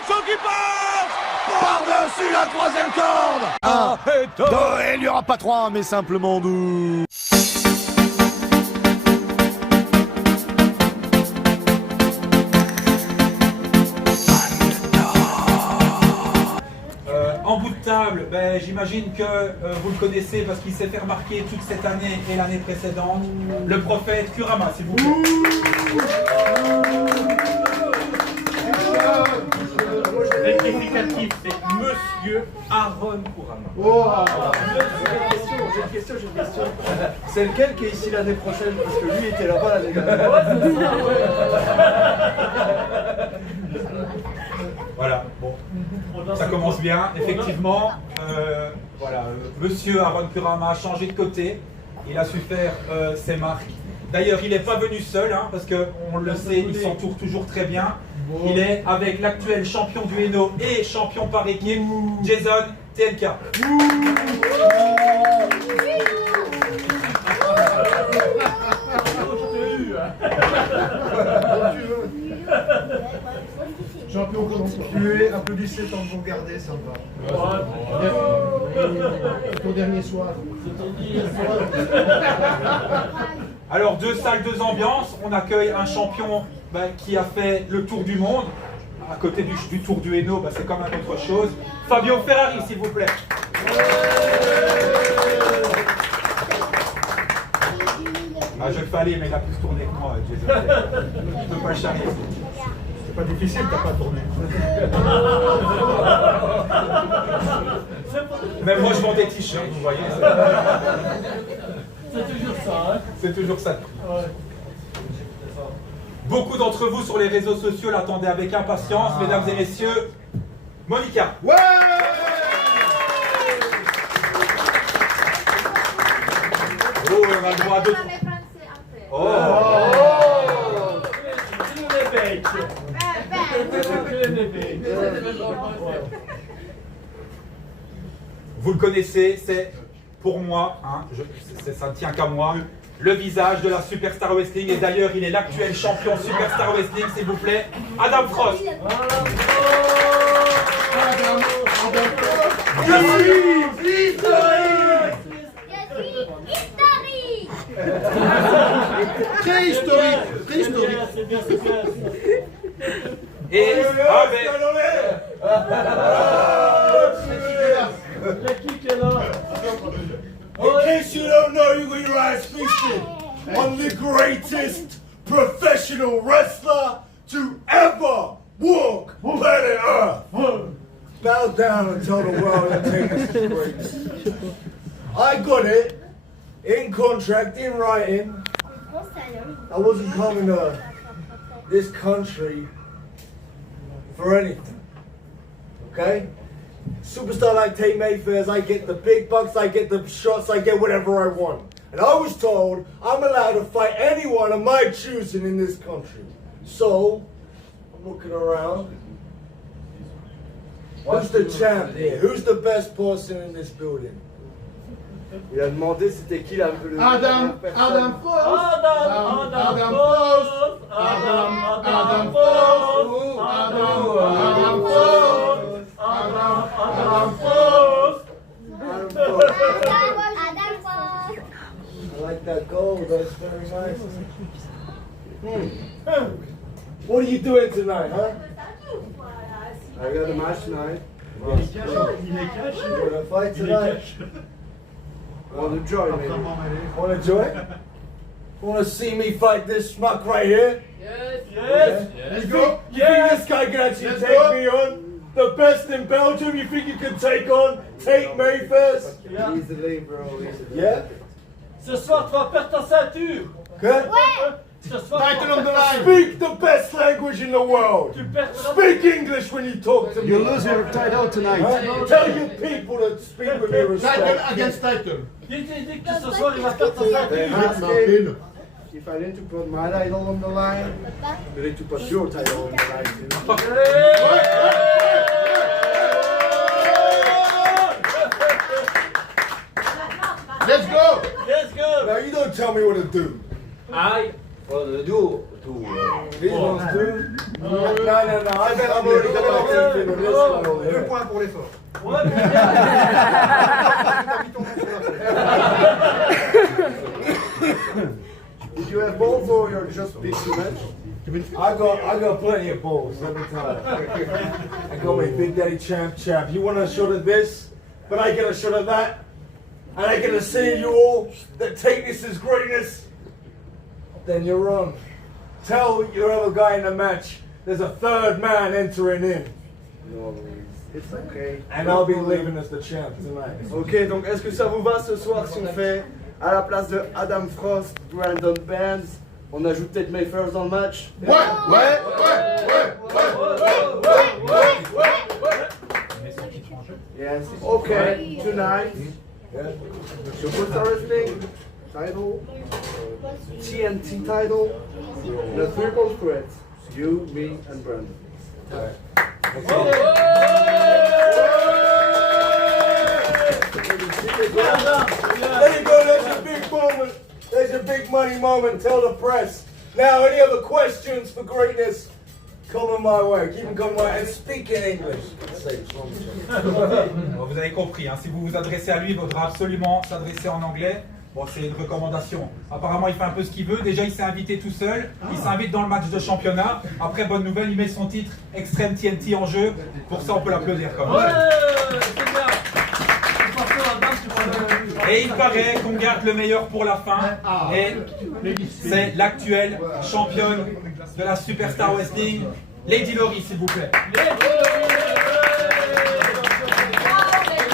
Luxo qui passe par-dessus la troisième corde. Un et deux, et il n'y aura pas trois, mais simplement deux. En bout de table, j'imagine que vous le connaissez parce qu'il s'est fait remarquer toute cette année et l'année précédente. Le prophète Kurama, s'il vous plaît. Rectificatif, c'est Monsieur Aaron Kurama. Oh, j'ai une question. C'est lequel qui est ici l'année prochaine? Parce que lui était là-bas l'année dernière. Voilà, bon, ça commence bien. Effectivement, Monsieur Aaron Kurama a changé de côté. Il a su faire ses marques. D'ailleurs, il n'est pas venu seul, hein, parce qu'on le sait, il s'entoure toujours très bien. Il est avec l'actuel champion du Hainaut et champion par équipe, Jason TNK. Champion continuez, applaudissez tant que vous regardez, ça me va. Ton dernier soir. Alors, deux salles, deux ambiances. On accueille un champion qui a fait le tour du monde. À côté du tour du Hainaut, c'est quand même autre chose. Fabio Ferrari, s'il vous plaît. Je le fais aller, mais il a plus tourné que moi, Jason. Je ne peux pas le charrier. C'est pas difficile, t'as pas tourné. Même moi, je vends des t-shirts, vous voyez. C'est toujours ça, hein? C'est toujours ça. Ouais. Beaucoup d'entre vous sur les réseaux sociaux l'attendaient avec impatience, mesdames et messieurs. Monica. Ouais! Oh, on a le droit à deux. Oh! Vous le connaissez, c'est pour moi, hein, ça ne tient qu'à moi, le visage de la Superstar Wrestling. Et d'ailleurs, il est l'actuel champion Superstar Wrestling, s'il vous plaît, Adam Frost. Je suis très historique. Très historique. Et In case you don't know, you're going to write feasted on the greatest professional wrestler to ever walk planet Earth. Bow down and tell the world that Tatus is great. I got it in contract, in writing. I wasn't coming to this country for anything. Okay? Superstar like Tate Mayfair's, I get the big bucks, I get the shots, I get whatever I want. And I was told I'm allowed to fight anyone of my choosing in this country. So, I'm looking around. Who's the champ here? Who's the best person in this building? Il a demandé c'était qui Adam Frost. Adam Frost. I like that gold, that's very nice. What are you doing tonight, huh? I got a match tonight. Il est cash. You wanna fight tonight? Want to join me? Want to join? Want to see me fight this schmuck right here? Yes. You think this guy can actually take me on? The best in Belgium? You think you can take on Tate Mayfair? Easily, bro, easily. Yeah? Ce soir, tu vas perdre ta ceinture. Good? Ce soir, Title on the line. Speak the best language in the world. tu perds. Speak English when you talk to me. You lose your title tonight. Huh? Tell your people to speak with me Title respect. against title. Dis que ce soir, il va perdre ta ceinture. Asking if I need to put my title on the line, you need to put your title on the line too. Let's go. Let's go. Now you don't tell me what to do. I Oh, the duel. This one's two. No, I bet I'm already going to this one over here. 2 points pour l'effort. Ouais, mais Did you have balls or you're just big too much? I got plenty of balls, let me tell you. I got my Big Daddy champ. You want a shot of this, but I get a shot of that. And I get to say you all that take this as greatness. Then you're wrong. Tell your other guy in the match there's a third man entering in. No, it's okay. And I'll be leaving as the champ tonight. Ok, donc est-ce que ça vous va ce soir si on fait à la place de Adam Frost, Brandon Burns, on ajoute peut-être Mayfield dans le match? Yes, okay, tonight. Superstar Wrestling title, TNT title, the triple threat. You, me, and Brandon. There you go, there's your big moment. There's your big money moment. Tell the press. Now, any other questions for greatness? Coming my way. Keep them coming my way. And speak in English. Bon, vous avez compris, hein, si vous vous adressez à lui, il faudra absolument s'adresser en anglais. Bon, c'est une recommandation. Apparemment, il fait un peu ce qu'il veut. Déjà, il s'est invité tout seul. Il s'invite dans le match de championnat. Après, bonne nouvelle, il met son titre Extreme TNT en jeu. Pour ça, on peut l'applaudir quand même. ouais, c'est bien. Et il paraît qu'on garde le meilleur pour la fin. Et c'est l'actuelle championne de la Superstar Wrestling, Lady Laurie, s'il vous plaît.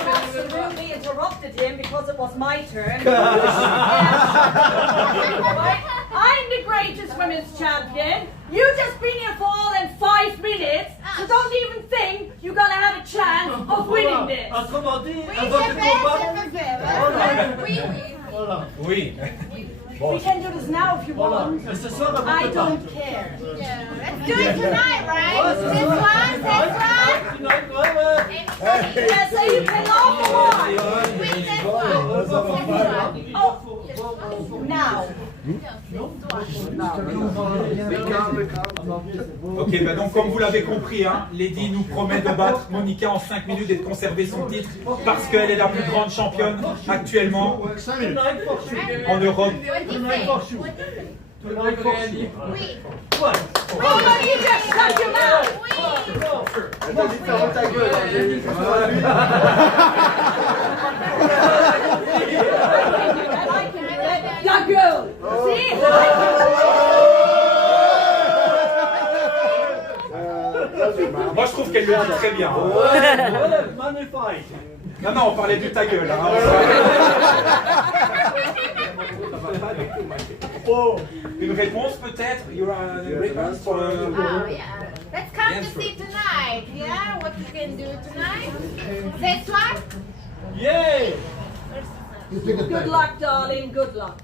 Absolutely interrupted him because it was my turn. I'm the greatest women's champion. You just been here for all in 5 minutes, so don't even think you're gonna have a chance of winning this. Autrement dit, avant de combattre. Voilà. Oui. We can do this now if you Voilà. want. Et ce soir, avant I de don't combattre. care. Let's do it tonight, right? This one, Tonight, ouais. Yeah, so you can laugh a lot. Oh, now. Ok, bah donc comme vous l'avez compris, hein, Lady nous promet de battre Monica en 5 minutes et de conserver son titre parce qu'elle est la plus grande championne actuellement Tonight for sure. en Europe. Tonight for sure. Tonight for sure. Ouais. Oh, you just shut your mouth. Elle t'a dit de fermer ta gueule, hein, j'ai vu. And I can do it. La gueule. See? Moi je trouve qu'elle le dit très bien. Ouais, magnifique. Non, non, on parlait du ta gueule. Hein. Oh. Une réponse peut-être? You are a response for, Oh, yeah. Let's come to see tonight. Yeah, what you can do tonight? This one? Yeah. Good luck, darling. Good luck.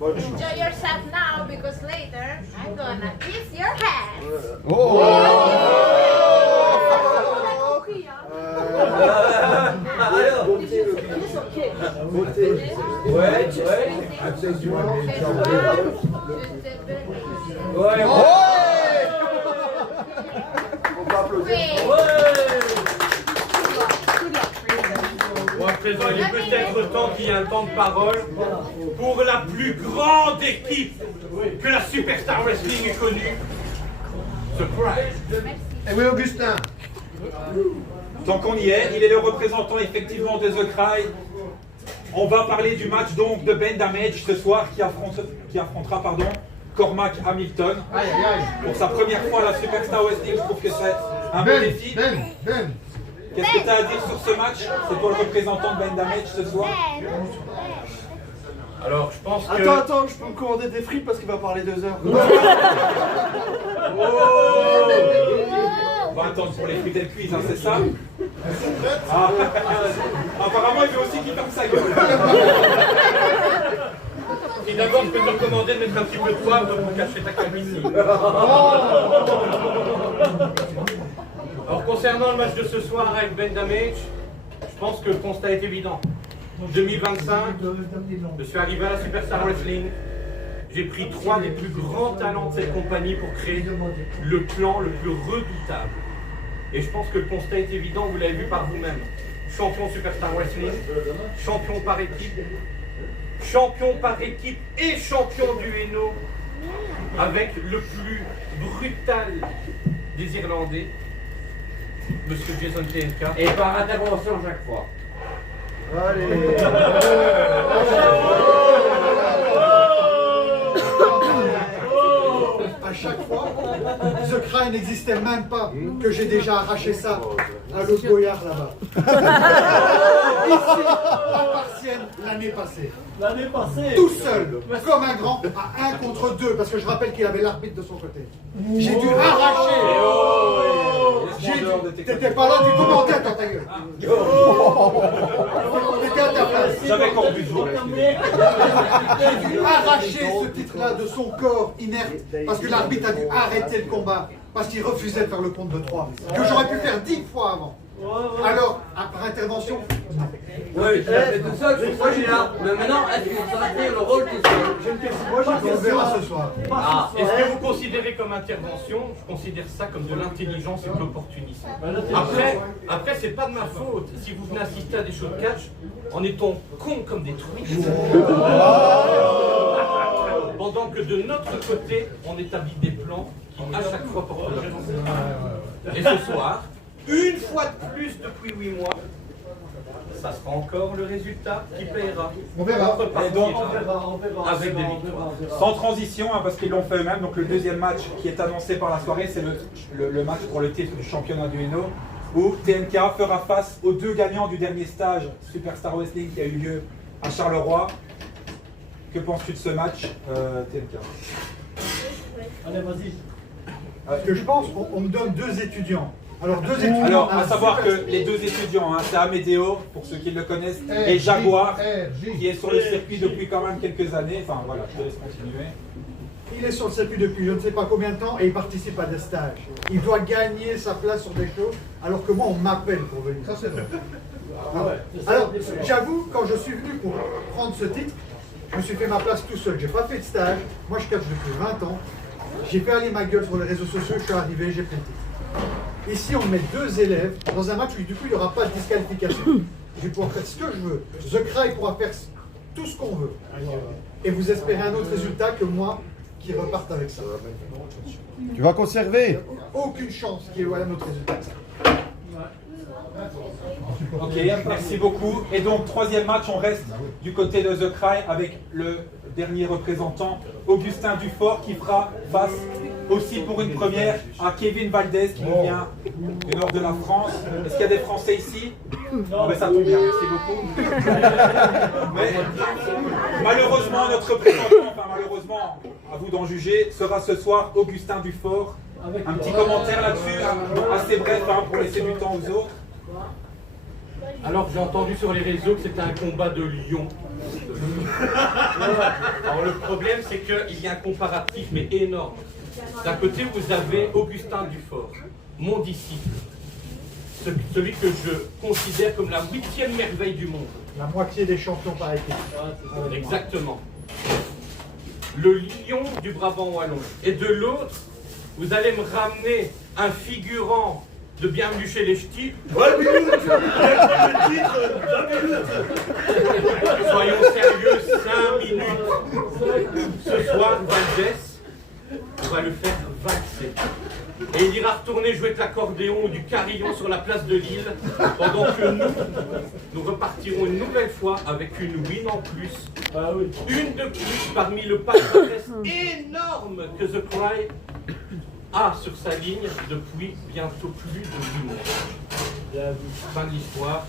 Enjoy yourself now because later I'm gonna kiss your hand. Kiss or kick? On peut applaudir. Bon, à présent, il est peut-être temps qu'il y ait un temps de parole pour la plus grande équipe que la Superstar Wrestling ait connue. Surprise! Et oui, Augustin. Tant qu'on y est, il est le représentant effectivement de The Cry. On va parler du match donc de Ben Damage ce soir qui affrontera Cormac Hamilton. Pour sa première fois à la Superstar Wrestling, je trouve que c'est un bon défi. Qu'est-ce que tu as à dire sur ce match? C'est toi le représentant de Ben Damage ce soir? Alors, je pense que... Attends, je peux me commander des frites parce qu'il va parler 2 heures. On va attendre pour les frites et le quiz, hein, c'est ça? Ah, apparemment, il veut aussi qu'il ferme sa gueule. Et d'abord, je peux te recommander de mettre un petit peu de poivre pour cacher ta calvitie. Alors, concernant le match de ce soir avec Ben Damage, je pense que le constat est évident. 2025, je suis arrivé à la Superstar Wrestling j'ai pris 3 des plus grands talents de cette compagnie pour créer le clan le plus redoutable. Et je pense que le constat est évident, vous l'avez vu par vous-même. Champion Superstar Wrestling, champion par équipe et champion du Hainaut, avec le plus brutal des Irlandais, Monsieur Jason TNK. Et par intervention chaque fois. Allez. À chaque fois, The Cry n'existait même pas, que j'ai déjà arraché ça à l'autre Goyard là-bas. Ici, à Parcienne, l'année passée. L'année passée. Tout seul, comme un grand, à 1 contre 2, parce que je rappelle qu'il avait l'arbitre de son côté. J'ai dû arracher. T'étais pas là, tu commentais à ta gueule. T'étais à ta place. J'avais cordu ce jour-là. J'ai dû arracher ce titre-là de son corps inerte, parce que l'arbitre a dû arrêter le combat, parce qu'il refusait de faire le compte de 3, que j'aurais pu faire 10 fois avant. Alors, par intervention, non. Oui, tu l'as fait tout seul, c'est moi j'ai là. Mais maintenant, est-ce que tu vas faire le rôle tout seul? On verra ce soir. Ah, est-ce que vous considérez comme intervention? Je considère ça comme de l'intelligence et de l'opportunisme. Après c'est pas de ma faute si vous venez assister à des shows de catch en étant cons comme des truites. Pendant que de notre côté, on établit des plans qui à chaque fois portent leur fruit. Et ce soir, une fois de plus depuis 8 mois, ça sera encore le résultat qui paiera. On verra. On repartira Et donc, on verra. avec des victoires. Sans transition, hein, parce qu'ils l'ont fait eux-mêmes. Donc le deuxième match qui est annoncé par la soirée, c'est le match pour le titre du championnat du Hainaut, où TNK fera face aux 2 gagnants du dernier stage Superstar Wrestling qui a eu lieu à Charleroi. Que penses-tu de ce match, TNK? Allez, vas-y. Ce que je pense, on me donne 2 étudiants. Alors, 2 étudiants. Alors, à savoir que les 2 étudiants, hein, c'est Amédéo, pour ceux qui le connaissent, et Jaguar, qui est sur le circuit depuis quand même quelques années. Enfin voilà, je te laisse continuer. Il est sur le circuit depuis je ne sais pas combien de temps et il participe à des stages. Il doit gagner sa place sur des shows, alors que moi, on m'appelle pour venir. Ça, c'est vrai. Alors, j'avoue, quand je suis venu pour prendre ce titre, je me suis fait ma place tout seul. J'ai pas fait de stage. Moi, je catch depuis 20 ans. J'ai fait aller ma gueule sur les réseaux sociaux. Je suis arrivé, j'ai pris le titre. Ici, on met 2 élèves dans un match où du coup, il n'y aura pas de disqualification. Je vais pouvoir faire ce que je veux. The Cry pourra faire tout ce qu'on veut. Et vous espérez un autre résultat que moi qui reparte avec ça. Tu vas conserver. Aucune chance qu'il y ait un autre résultat que ça. Ok, merci beaucoup. Et donc, 3e match, on reste du côté de The Cry avec le dernier représentant, Augustin Dufort, qui fera face aussi pour une première à Kevin Valdez, qui nous vient du nord de la France. Est-ce qu'il y a des Français ici? Non, mais ça tombe bien, merci beaucoup. Mais malheureusement, notre représentant, enfin malheureusement, à vous d'en juger, sera ce soir Augustin Dufort. Un petit commentaire là-dessus, assez bref, hein, pour laisser du temps aux autres. Alors j'ai entendu sur les réseaux que c'était un combat de lions. Alors le problème c'est qu'il y a un comparatif mais énorme. D'un côté vous avez Augustin Dufort, mon disciple, celui que je considère comme la 8e merveille du monde. La moitié des champions par équipe. Exactement. Le lion du Brabant wallon. Et de l'autre, vous allez me ramener un figurant de Bienvenue chez les Ch'tis. 20 minutes. Le titre, 20 minutes. Soyons sérieux, 5 minutes. Ce soir, Valdez, on va le faire valser. Et il ira retourner jouer de l'accordéon ou du carillon sur la place de Lille, pendant que nous repartirons une nouvelle fois avec une win en plus. Une de plus parmi le palmarès énorme que The Cry a sur sa ligne depuis bientôt plus de 8 mois. Fin de l'histoire,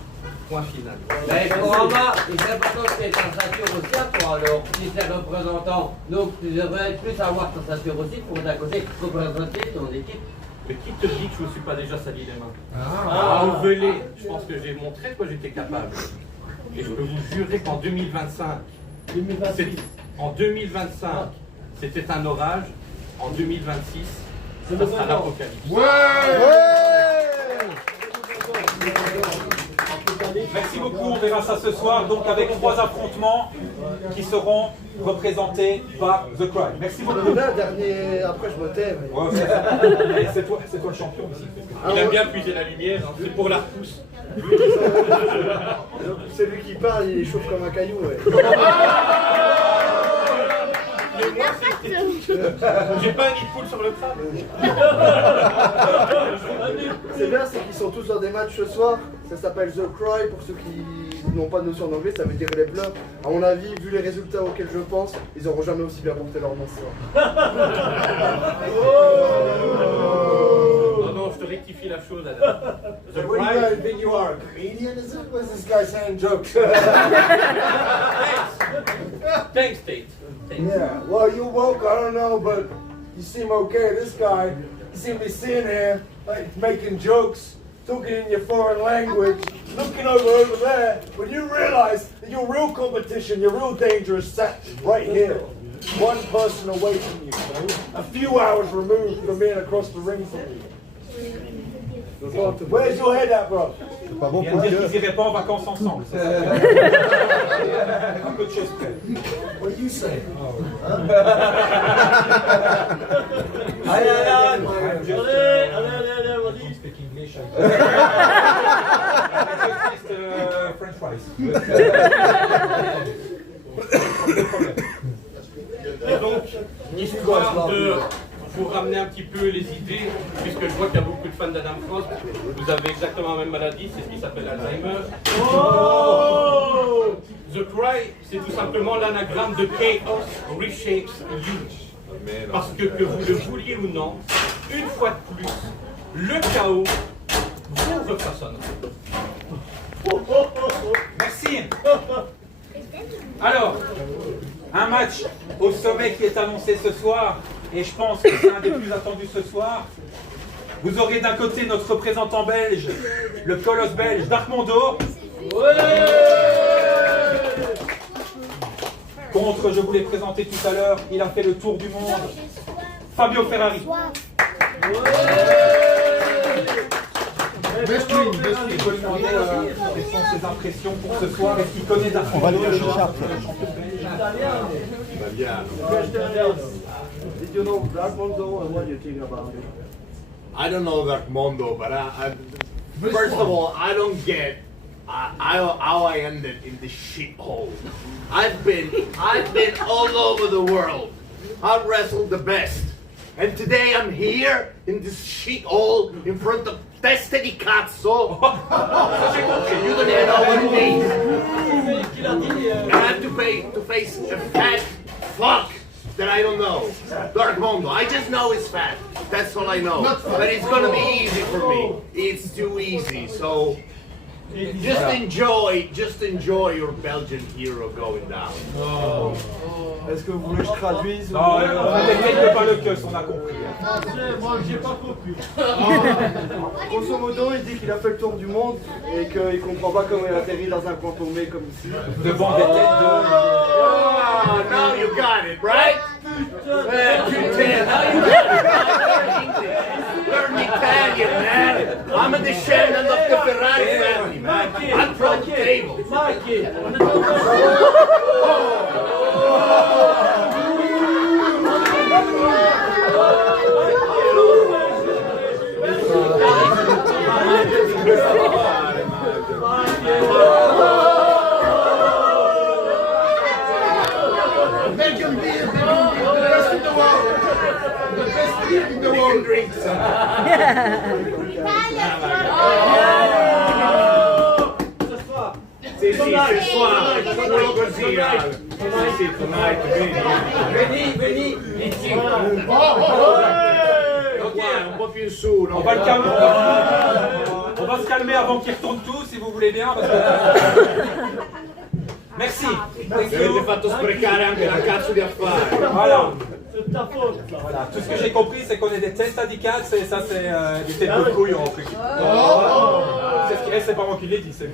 point final. Mais Kurama, il serait important que tu aies ta ceinture aussi à toi alors, si c'est représentant. Donc tu devrais plus avoir ta ceinture aussi pour d'un côté représenter ton équipe. Mais qui te dit que je ne me suis pas déjà sali les mains? En velay, je pense que j'ai montré de quoi j'étais capable. Et je peux vous jurer qu'en 2025, c'était un orage. En 2026, ça sera l'apocalypse. Merci beaucoup. verra ça ce soir, donc avec 3 affrontements qui seront représentés par The Cry. Merci beaucoup. Là, dernier, après je me tais. Mais... Ouais, c'est toi le champion ici. Il aime bien puiser la lumière, c'est pour la repousse. C'est lui qui parle, il est chauffe comme un caillou. Ouais. Mais moi, c'est j'ai pas un nid de poule sur le crâne. C'est bien, c'est qu'ils sont tous dans des matchs ce soir. Ça s'appelle The Cry, pour ceux qui n'ont pas de notion en anglais, ça veut dire les pleurs. À mon avis, vu les résultats auxquels je pense, ils auront jamais aussi bien porté leur nom ce soir. Non, non, je te rectifie la chose, Adam. The What do you Cry. guys think you are, a comedian? What is this guy saying jokes? Thanks, Tate. Thanks. Yeah, well, you woke, I don't know, but you seem okay. This guy, you seem to be sitting here, like, making jokes, talking in your foreign language, looking over there, when you realize that your real competition, your real danger is sat right here, one person away from you, a few hours removed from being across the ring from you. Where's your head at, bro? Il vient de dire qu'ils iraient pas en vacances ensemble. Un peu de choses près. What do you say? Don't speak English. Just French fries. Et donc, histoire de vous ramener un petit peu les idées, puisque je vois qu'il y a beaucoup de fans d'Adam Frost, vous avez exactement la même maladie, c'est ce qui s'appelle l'Alzheimer. Oh The Cry, c'est tout simplement l'anagramme de Chaos Reshapes You. Parce que vous le vouliez ou non, une fois de plus, le chaos vous refaçonnera. Merci. Alors, un match au sommet qui est annoncé ce soir, et je pense que c'est un des plus attendus ce soir. Vous aurez d'un côté notre représentant belge, le colosse belge Darkmondo. Contre, je vous l'ai présenté tout à l'heure, il a fait le tour du monde, Fabio Ferrari. Je peux lui demander quelles sont ses impressions pour ce soir. Est-ce qu'il connaît Darkmondo, le champion belge? Did you know Darkmondo and what do you think about it? I don't know Darkmondo, but first of all, I don't get how I ended in this shithole. I've been all over the world. I've wrestled the best, and today I'm here in this shithole in front of Destiny Cazzo. You don't even know what it means. I have to face a fat fuck that I don't know. Darkmondo. I just know it's fat. That's all I know. But it's gonna be easy for me. It's too easy. So just enjoy your Belgian hero going down. Est-ce que vous voulez que je traduise? Non, n'explique pas le queue, on a compris. Moi, j'ai pas compris. Grosso modo, il dit qu'il a fait le tour du monde et qu'il comprend pas comment il a atterri dans un coin paumé comme ici. Devant des têtes de... Oh, now you got it, right? Now you got it. Learn Italian, man. I'm a descendant of the Ferrari family, man. I'm from the table. Belgian beer, the best in the world. The best beer in the world. Drink some. Sì, ce soir. Solo così. Sì, tonight. Veni, ici. Ok, un po' più in su. On va le calmer. On va se calmer avant qu'ils retournent tous, si vous voulez bien. Parce que... Merci. Thank Mi avete you. fatto sprecare anche la cazzo di affari. Voilà. Voilà. Tout ce que j'ai compris, c'est qu'on est des test syndicats et ça, c'est des têtes de couilles en plus. C'est pas moi qui l'ai dit, c'est lui.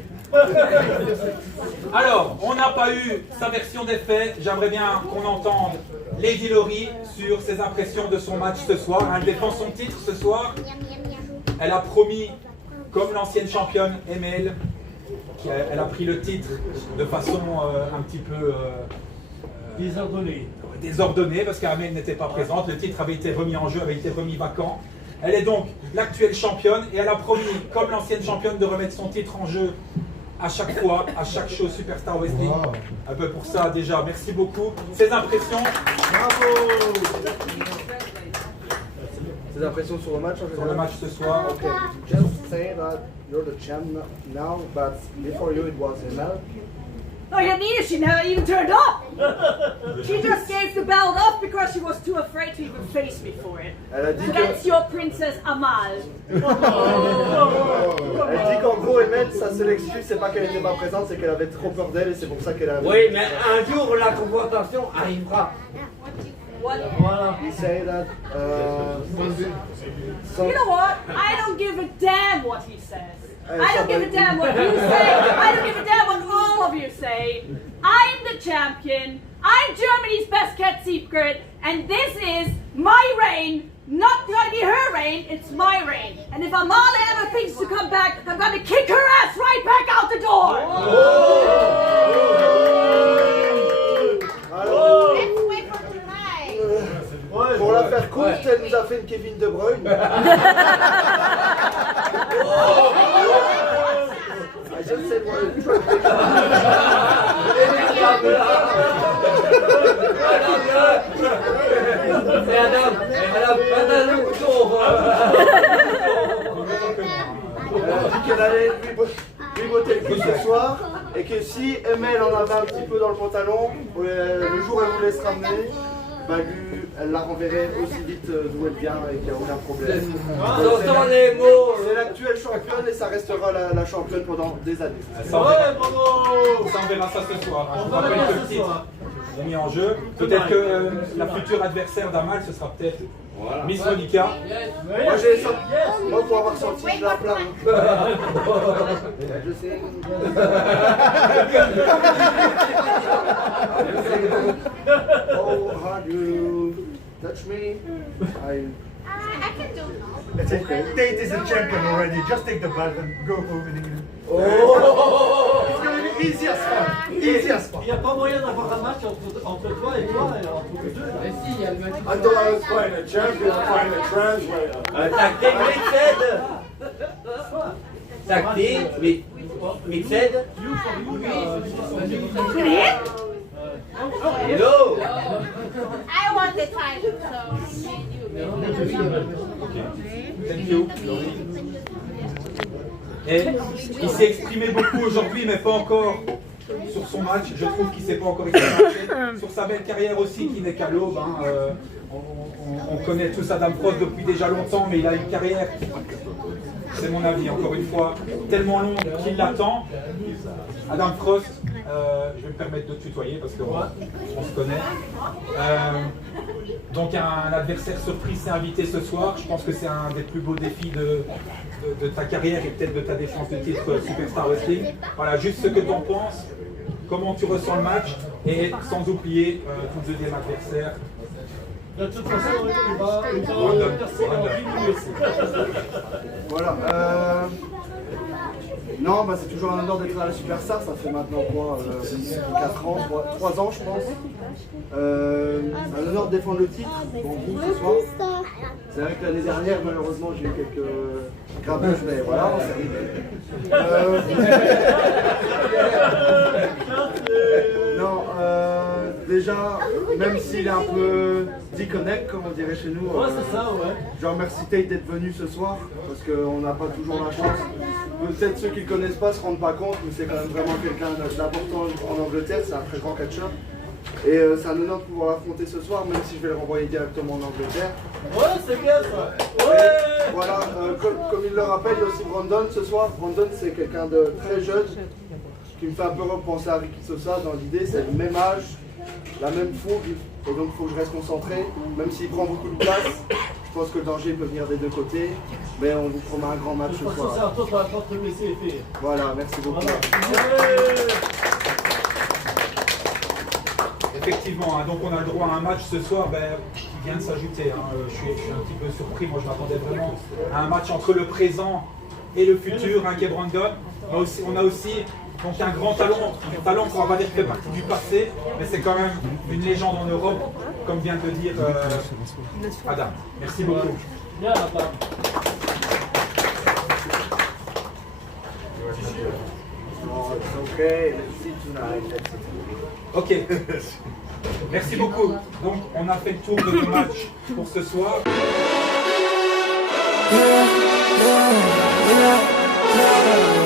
Alors, on n'a pas eu sa version des faits. J'aimerais bien qu'on entende Lady Laurie sur ses impressions de son match ce soir. Elle défend son titre ce soir. Elle a promis, comme l'ancienne championne ML, elle a pris le titre de façon un petit peu désordonnée parce qu'Amel n'était pas présente. Le titre avait été remis en jeu, avait été remis vacant. Elle est donc l'actuelle championne et elle a promis, comme l'ancienne championne, de remettre son titre en jeu à chaque fois, à chaque show Superstar Wrestling. Un peu pour ça déjà, merci beaucoup. Ces impressions. Bravo. Tes impressions sur le match en Sur le match ce soir. Okay, just say that you're the champ now, but before you it was Emel. No, Yanina, she never even turned up. She just gave the belt up because she was too afraid to even face me for it. Elle a dit So que... that's your Princess Amal. Elle dit qu'en gros, Emel, sa seule excuse, c'est pas qu'elle était pas présente, c'est qu'elle avait trop peur d'elle et c'est pour ça qu'elle a... Oui, mais un jour la confrontation arrivera. What? He say that... You know what? I don't give a damn what he says. I don't give a damn what you say. I don't give a damn what all of you say. I'm the champion. I'm Germany's best kept secret. And this is my reign. Not going to be her reign. It's my reign. And if Amala ever thinks to come back, I'm going to kick her ass right back out the door. Alors, Let's wait for tonight. pour la faire courte, elle nous a fait une Kevin De Bruyne. I just said what Elle a dit qu'elle allait lui botter le cul ce soir et que si Emel en avait un petit peu dans le pantalon, le jour où elle voulait se ramener, bah lui, elle la renverrait aussi vite d'où elle vient et qu'il n'y a aucun problème. J'entends les mots. C'est l'actuelle championne et ça restera la championne pendant des années. Ça, on verra ça ce soir. Je vous rappelle que le titre est mis en jeu. Peut-être que la future adversaire d'Amal, ce sera peut-être Miss Monica. Moi j'ai ça. Moi pour avoir senti la plein. Je sais. Oh, how do you touch me? I can do now. That's it. Tate is a champion already. Just take the belt and go home in England. Oh! It's gonna be easy as fuck. Easy as fuck. Il n'y a pas moyen d'avoir un match entre toi et toi, entre vous deux. Mais si, il y a le match. I thought I was playing a champion, playing a translator. Tactique mixed. Tactique mixed. No. I want the title, so Thank you. Et il s'est exprimé beaucoup aujourd'hui, mais pas encore sur son match. Je trouve qu'il ne s'est pas encore exprimé. Sur sa belle carrière aussi, qui n'est qu'à l'aube. Hein. On connaît tous Adam Frost depuis déjà longtemps, mais il a une carrière, c'est mon avis, encore une fois, tellement longue qu'il l'attend. Adam Frost, je vais me permettre de te tutoyer parce qu'on se connaît. Donc un adversaire surprise s'est invité ce soir. Je pense que c'est un des plus beaux défis de ta carrière et peut-être de ta défense de titre Superstar Wrestling. Voilà, juste ce que tu en penses, comment tu ressens le match et sans oublier ton deuxième adversaire. De toute façon, il va percer en diminuer. Voilà. Non, bah c'est toujours un honneur d'être à la Superstar, ça fait maintenant quoi 4 ans, 3 ans je pense. Un honneur de défendre le titre pour vous ce soir. C'est vrai que l'année dernière, malheureusement, j'ai eu quelques grabuges, mais voilà, c'est arrivé. Non, déjà, même s'il est un peu disconnect, comme on dirait chez nous, Ouais, c'est ça, ouais. je remercie Tate d'être venu ce soir, parce qu'on n'a pas toujours la chance. Peut-être ceux qui ne le connaissent pas ne se rendent pas compte, mais c'est quand même vraiment quelqu'un d'important en Angleterre, c'est un très grand catcheur. Et c'est un honneur de pouvoir l'affronter ce soir, même si je vais le renvoyer directement en Angleterre. Ouais, c'est bien ça. Ouais. Voilà, comme il le rappelle, il y a aussi Brandon ce soir. Brandon, c'est quelqu'un de très jeune, qui me fait un peu repenser à Ricky Sosa dans l'idée, c'est le même âge, la même fougue, et donc il faut que je reste concentré, même s'il prend beaucoup de place. Je pense que le danger peut venir des deux côtés, mais on vous promet un grand match ce De toute façon, c'est soir. un tour sur la porte de Messi et fait. Voilà, merci beaucoup. Effectivement, hein, donc on a le droit à un match ce soir qui vient de s'ajouter. Hein. Je suis un petit peu surpris, moi je m'attendais vraiment à un match entre le présent et le futur, hein, qui est Brandon. On a aussi Donc un grand talent qu'on va pas dire qui fait partie du passé, mais c'est quand même une légende en Europe, comme vient de le dire Adam. Merci beaucoup. Bien, Adam. No, it's okay. Let's see tonight. Let's see. Ok. Merci beaucoup. Donc on a fait le tour de nos matchs pour ce soir. Yeah.